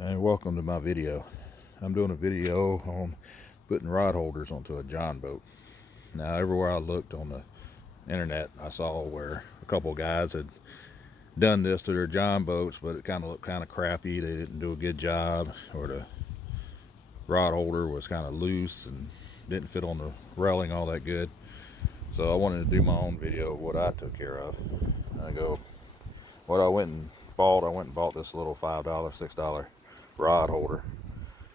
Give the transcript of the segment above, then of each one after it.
And welcome to my video. I'm doing a video on putting rod holders onto a John boat. Now, everywhere I looked on the internet, I saw where a couple guys had done this to their John boats, but it kind of looked kind of crappy. They didn't do a good job, or the rod holder was kind of loose and didn't fit on the railing all that good. So I wanted to do my own video of what I took care of. What I went and bought this little $5, $6 rod holder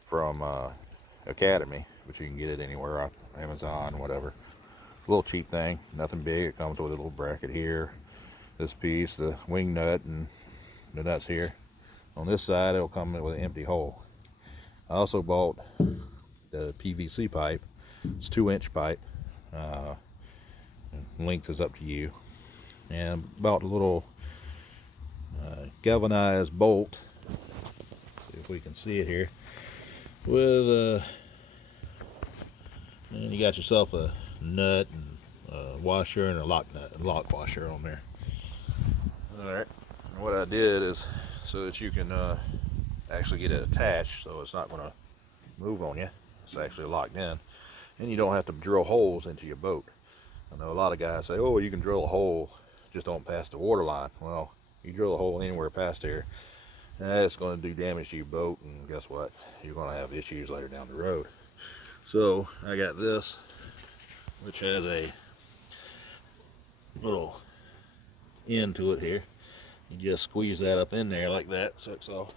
from Academy, but you can get it anywhere, Amazon, whatever. It's a little cheap thing, nothing big. It comes with a little bracket here, this piece, the wing nut, and the nuts here. On this side, it'll come with an empty hole. I also bought the PVC pipe. It's 2-inch pipe. Length is up to you. And bought a little galvanized bolt. See if we can see it here. With and you got yourself a nut and a washer and a lock washer on there. All right. What I did is so that you can actually get it attached, so it's not going to move on you. It's actually locked in, and you don't have to drill holes into your boat. I know a lot of guys say, "Oh, you can drill a hole, just don't pass the water line." Well, you drill a hole anywhere past here, it's going to do damage to your boat, and guess what? You're going to have issues later down the road. So I got this, which has a little end to it here. You just squeeze that up in there like that, sucks off.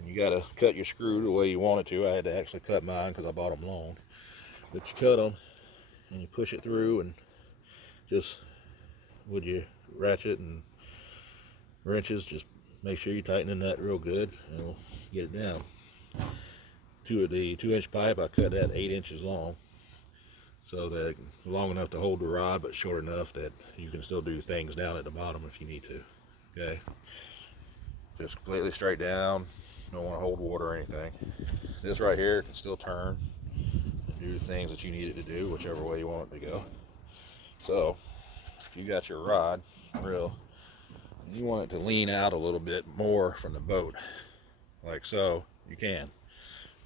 And you got to cut your screw the way you want it to. I had to actually cut mine because I bought them long. But you cut them and you push it through, and just with your ratchet and wrenches, just make sure you tighten in that real good, and we'll get it down. The 2-inch pipe, I cut that 8 inches long, so that it's long enough to hold the rod, but short enough that you can still do things down at the bottom if you need to. Okay, just completely straight down. Don't want to hold water or anything. This right here can still turn and do the things that you need it to do, whichever way you want it to go. So if you got your rod real, you want it to lean out a little bit more from the boat, like so, you can.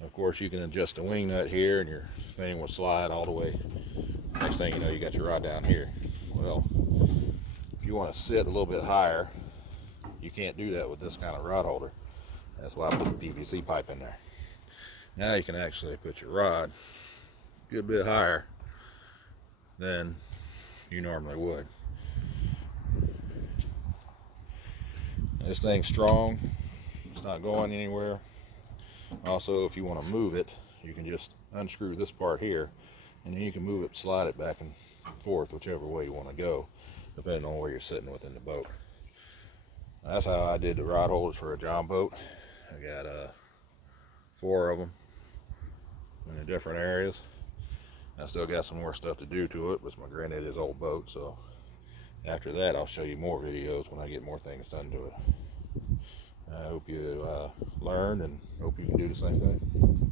Of course, you can adjust the wing nut here, and your thing will slide all the way. Next thing you know, you got your rod down here. Well, if you want to sit a little bit higher, you can't do that with this kind of rod holder. That's why I put the PVC pipe in there. Now you can actually put your rod a good bit higher than you normally would. This thing's strong. It's not going anywhere. Also, if you want to move it, you can just unscrew this part here, and then you can move it, slide it back and forth, whichever way you want to go, depending on where you're sitting within the boat. That's how I did the rod holders for a John boat. I got 4 of them in the different areas. I still got some more stuff to do to it, but it's my granddaddy's old boat, so after that I'll show you more videos when I get more things done to it. I hope you learned, and hope you can do the same thing.